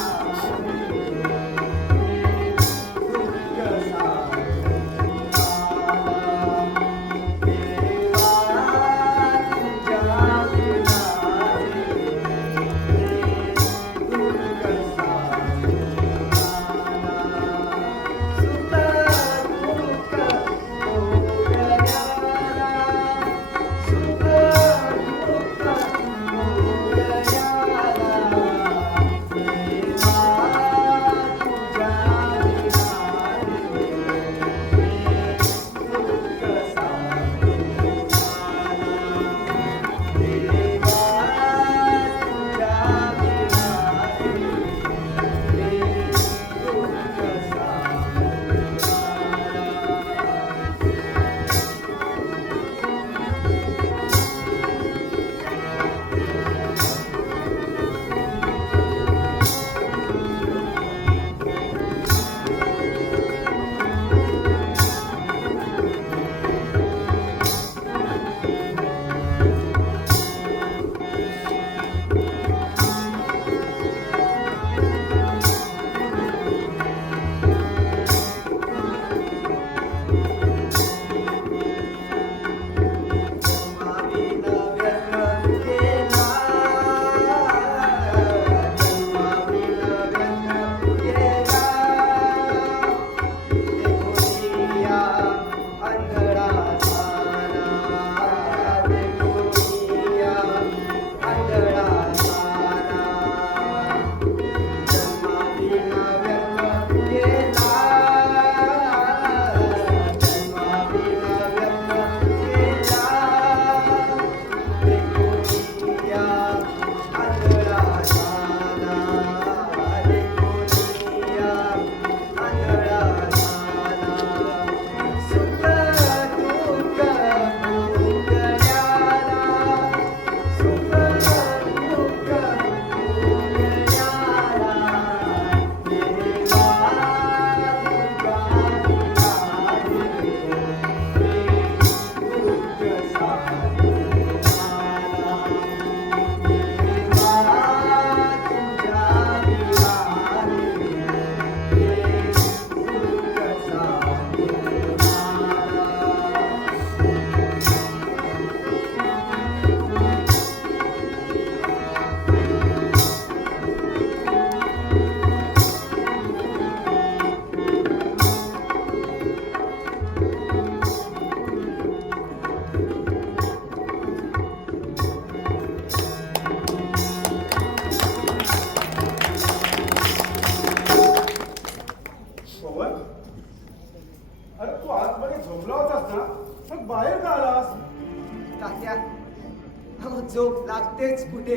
झोप लागतेच कुठे.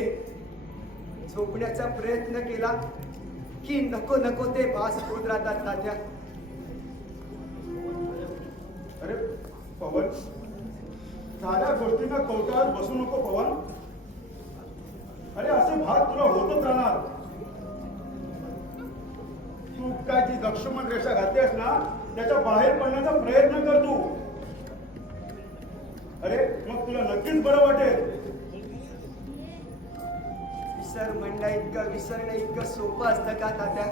झोपण्याचा प्रयत्न केला की नको नको ते भास होत राहतात तात्या. अरे पवन, साऱ्या गोष्टींना कौटाळत बसू नको पवन. अरे असे भाग तुला होतच राहणार. तू काय जी लक्ष्मण रेषा घातलीस ना त्याच्या बाहेर पडण्याचा प्रयत्न कर तू. अरे मग तुला नक्कीच बरं वाटेल. विसर म्हणणं इतकं विसरणं इतकं सोपं असतं का तात्या?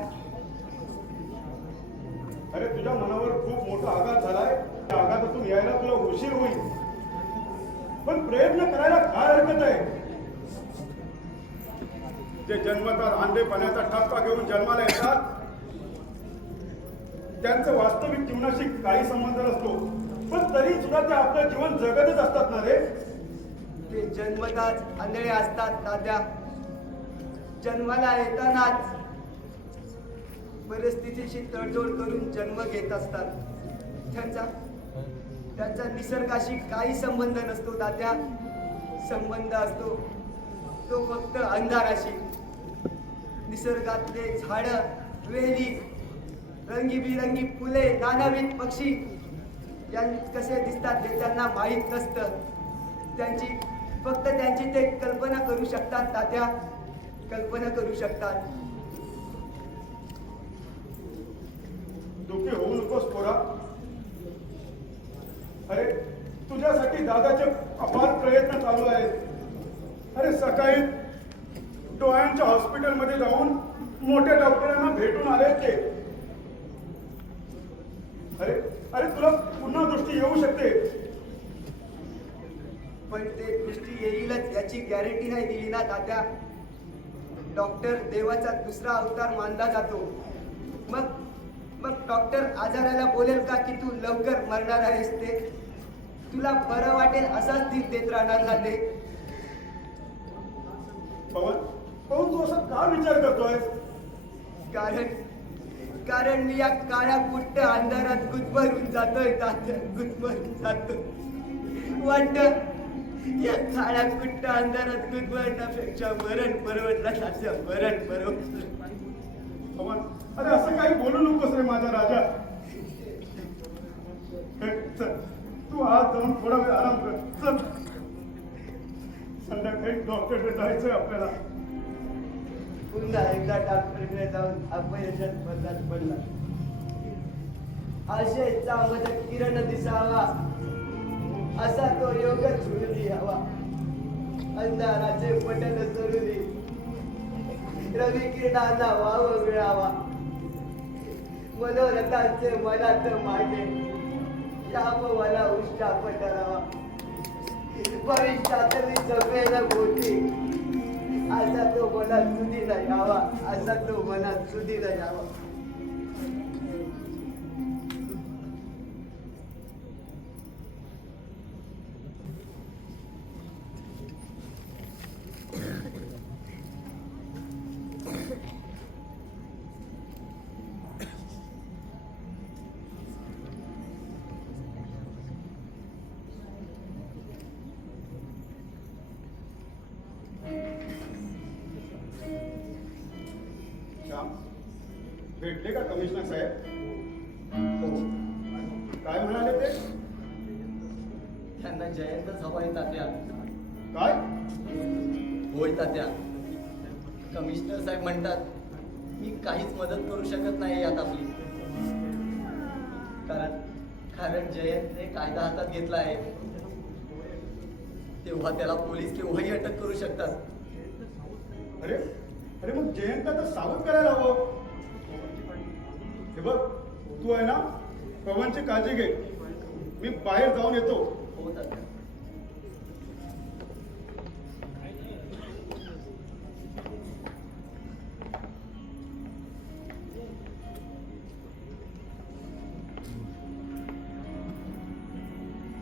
अरे तुझ्या मनावर खूप मोठा आघात झालाय. त्या आघातातून यायला तुला उशीर होईल, पण प्रयत्न करायला काय हरकत आहे. जे जन्मतात आंधळेपणाचा ठपका घेऊन जन्माला येतात त्यांचं वास्तविक जीवनाशी काही संबंध नसतो, पण तरी सुद्धा ते आपलं जीवन जगतच असतात ना रे. ते जन्मताच आंधळे असतात तात्या. जन्माला येतानाच परिस्थितीशी तडजोड करून जन्म घेत असतात. त्यांचा निसर्गाशी काही संबंध नसतो तात्या. संबंध असतो तो फक्त अंधाराशी. निसर्गातले झाडं, वेली, रंगीबिरंगी फुले, नानाविध पक्षी कसे दिसतात हे त्यांना माहीत नसतं. फक्त त्यांची ते कल्पना करू शकतात तात्या. कल्पना करू शकतात. दुःखी होऊ नकोस पोरा. अरे तुझ्यासाठी दादाचे अपार प्रयत्न चालू आहेत. अरे सकाळी डोळ्यांच्या हॉस्पिटलमध्ये जाऊन मोठ्या डॉक्टरांना भेटून आले ते. अरे अरे तुला पुन्हा दृष्टी येऊ शकते, पण ते दृष्टी येईलच याची गॅरंटी नाही दिली ना तात्या. डॉक्टर देवाचा दुसरा अवतार मानला जातो. मग डॉक्टर आजाराला बोलेल का की तू लवकर मरणार आहेस ते? तुला बरं वाटेल असाच धीर देत राहणार ना ते? पवन पवन तू असा का विचार करतोय? कारण मी या काळ्या कुट्ट अंधारात गुदमरून जातोय तात्या. गुदमरून जातोय. वाटत या काळ्या कुट्ट अंधारात गुदमरण्यापेक्षा मरण परवडलं तात्या. मरण परवडलं. पवन अरे असं काही बोलू नकोस रे माझा राजा. चल तू आज जाऊन थोडा वेळ आराम कर. चल संध्याकाळी डॉक्टरकडे जायचंय आपल्याला. पुन्हा एकदा डॉक्टरकडे जाऊन अपयशात बदलात पडला. आशेचा मदत किरण दिसावा असा तो योग झुळून यावा. अंधाराचे पटल चरुली रवी किरणांना वाव मिळावा. मनोरथांचे मनात मांडे शापवाला उष्टा पटरावा. भविष्यातली जमेल मोठी असा तो मनात सुधीला यावा. असा तो मनात सुधीला यावा. भेटले का कमिशनर साहेब? काय म्हणाले ते? त्यांना जयंतच हवा आहे तात्या. काय? होय तात्या. कमिशनर साहेब म्हणतात मी काहीच मदत करू शकत नाही यात आपली. कारण जयंतने कायदा हातात घेतला आहे. तेव्हा त्याला पोलीस केव्हाही अटक करू शकतात. अरे अरे मग जयंत आता सावध करायला हवं. हे बघ तू आहे ना पवनची काळजी घे. मी बाहेर जाऊन येतो. हो तात्या.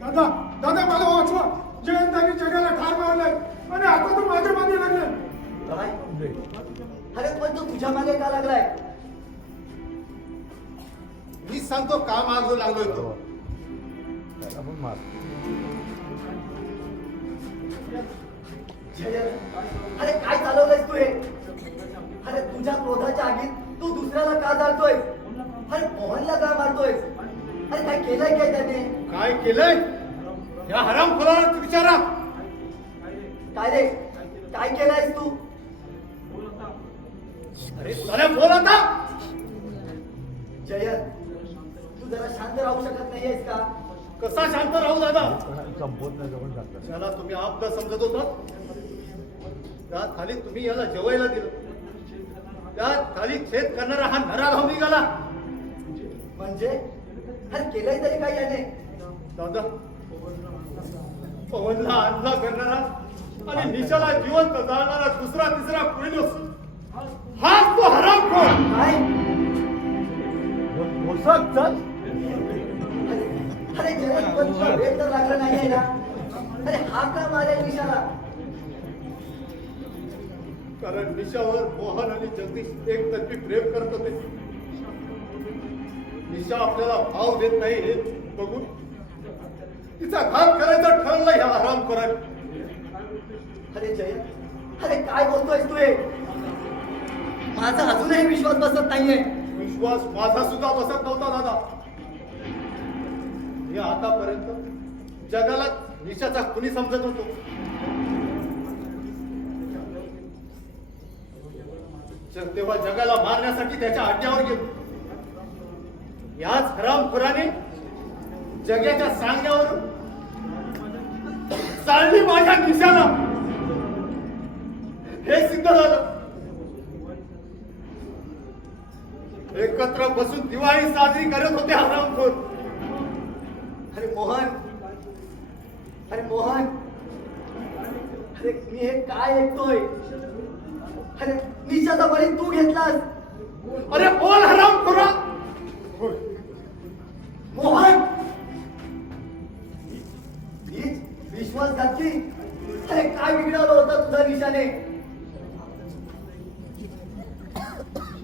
दादा दादा मला वाचवा. जयंतानी जगाला ठार मारलाय आणि आता तू माझ्या मागे लागलाय. काय? अरे पण तो तुझ्या मागे का लागलाय? मी सांगतो का मागू लागलोय तो. अरे काय चालवलंयस तू हे? अरे तुझ्या क्रोधाच्या आगीत तू दुसऱ्याला का जाळतोय? अरे मोहनला का मारतोयस? अरे काय केलंय काय त्याने? काय केलंय या हरामखोराला विचारा. काय रे काय केलंयस तू? कसा शांत राहू दादा? ज्याला तुम्ही आपलं समजत होता त्या खाली तुम्ही याला जेवायला दिलं, त्या खाली छेद करणारा हा नरा राहून निघाला. म्हणजे अरे केलंय तरी काय याने? दादा, पवनला आणला करणारा आणि निशाला जिवंत जाळणारा दुसरा तिसरा पुढील हाच तो हरामखोर. काय? अरे जय पण तुला भेट तर लागला नाहीये ना? अरे हा का मारेल निशाला? कारण निशावर मोहन आणि जगदीश एकतर्फी प्रेम करत होते. निशा आपल्याला भाव देत नाही हे बघून तिचा घात करायचं ठरलं ह्या हरामखोराने. अरे जय, अरे काय बोलतोयस तू हे? माझा अजूनही विश्वास बसत नाहीये. विश्वास माझा सुद्धा बसत नव्हता दादा. मी आतापर्यंत जगाला निशाचा कुणी समजत होतो. तेव्हा जगाला मारण्यासाठी त्याच्या अड्ड्यावर गेलो. याच हरामखोराने जगाच्या सांगण्यावरून चालली माझ्या निशाला. हे सिद्ध झालं. एकत्र बसून दिवाळी साजरी करत होते हरामखोर. अरे मोहन, अरे मोहन, अरे मी हे काय ऐकतोय? अरे निशाचा बळी तू घेतलास. अरे बोल हरामखोरा. मोहन, हीच विश्वासघातकी. अरे काय बिघडवलं होतं तुझ्या निशाने?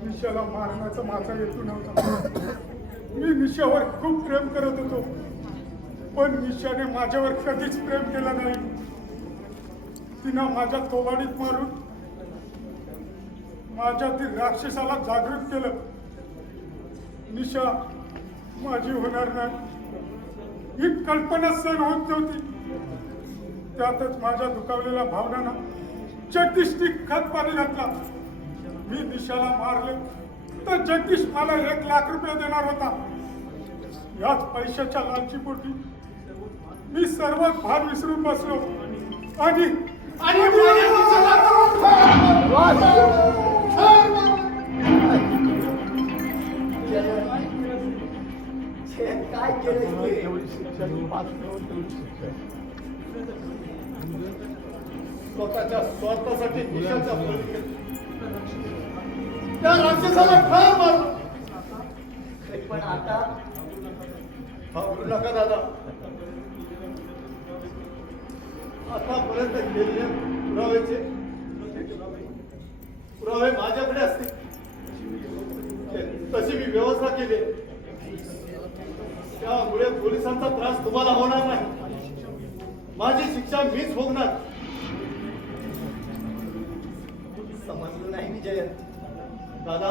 निशाला मारण्याचा माझा हेतू नव्हता. मी निशावर खूप प्रेम करत होतो, पण निशाने माझ्यावर कधीच प्रेम केलं नाही. तिनं माझ्या तोवाडीत मारून माझ्यातील राक्षसाला जागृत केलं. निशा माझी होणार नाही ही कल्पना सण होत नव्हती. त्यातच माझ्या दुखावलेल्या भावनांना जगदीशनी खत पाणी घातला. मी निशाला मारले तर जगदीश मला 1 लाख रुपये देणार होता. याच पैशाच्या लालचीपोटी मी सर्व भान विसरून बसलो आणि काय केलं? स्वतःच्या स्वार्थासाठी निशाचा बळी घेतला. त्या राक्षसाला ठार मारलं. पण आता घाबरू नका दादा. आतापर्यंत केलेल्या पुरावे माझ्याकडे असतील. तशी मी व्यवस्था केली. त्यामुळे पोलिसांचा त्रास तुम्हाला होणार नाही. माझी शिक्षा मीच भोगणार. समजलं नाही विजय. दादा,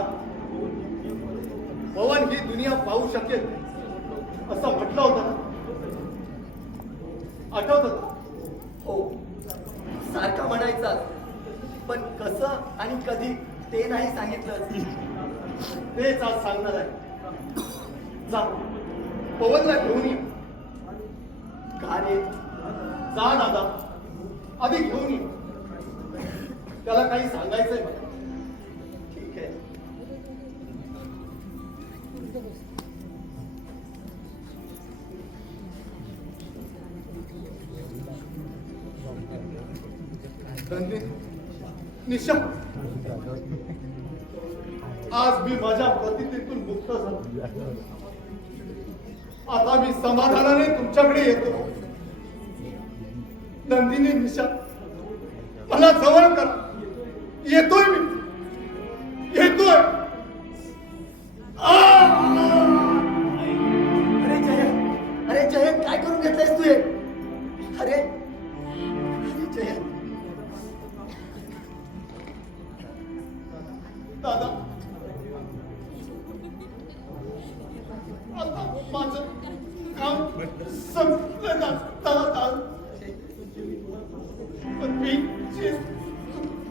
पवन ही दुनिया पाहू शकेल असं म्हटलं होतं ना? आठवतं का? हो, सारखा म्हणायचा, पण कसं आणि कधी ते नाही सांगितलं. तेच आज सांगणार आहे. जा, पवनला घेऊन ये. का रे? जा दादा, आधी घेऊन ये. त्याला काही सांगायचंय मला. ठीक आहे. निशा, आज मी माझ्या प्रतितीतून मुक्त झालो. आता मी समाधानाने तुमच्याकडे येतो. नंदिनी, निशा, मला जवळ करा. येतोय मी, येतोय. अरे जयंत, काय करून घेतलंयस तू हे? अरे जयंत, दादा, आता माझं काम संपलं ना दादा. पण मी जे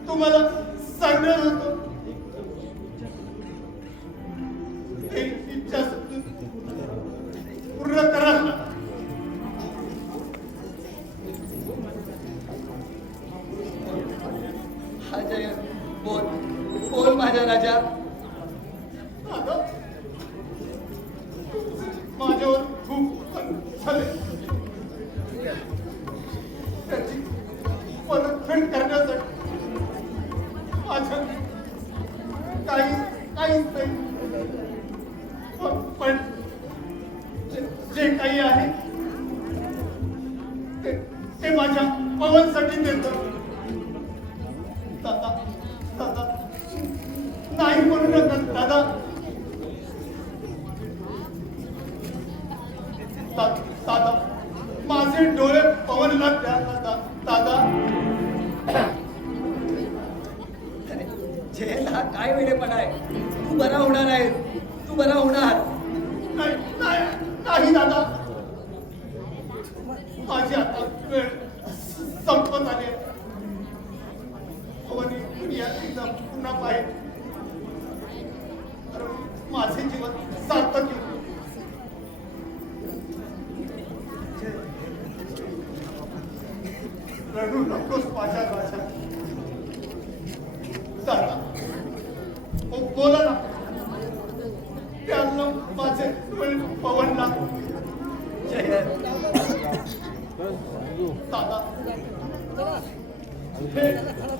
तुम्हाला सांगणार होतो हे इच्छा पूर्ण करा. बोल बोल माझ्या राजा. दादा, माझ्यावर खूप झाले. त्याची परतफेड करण्यासाठी माझ्या काहीच नाही. पण जे काही आहे ते माझ्या पवनसाठी देतो. दादा दादा नाही म्हणू नका दादा. दादा माझे डोळे पवनला द्या दादा. दादा अरे जयंत, हा काय वेळेपणा आहे. तू बरा होणार आहे, तू बरा होणार. नाही नाही नाही दादा, माझी आता वेळ संपत आली आहे. पवनी दुनिया एकदा पुन्हा पाहिजे तर माझे जीवन सार्थक होईल. रडू नकोस माझ्या राजा. दादा बोला ना. त्यांना माझे पवनला. जयंत, दादा हे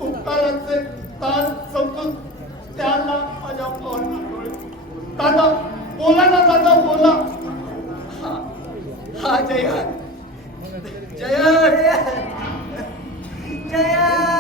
उपकाराचे ताण समजून त्यांना माझ्या पवनला डोळे. दादा बोला ना दादा बोला. हा जयंत, जयंत, जयंत.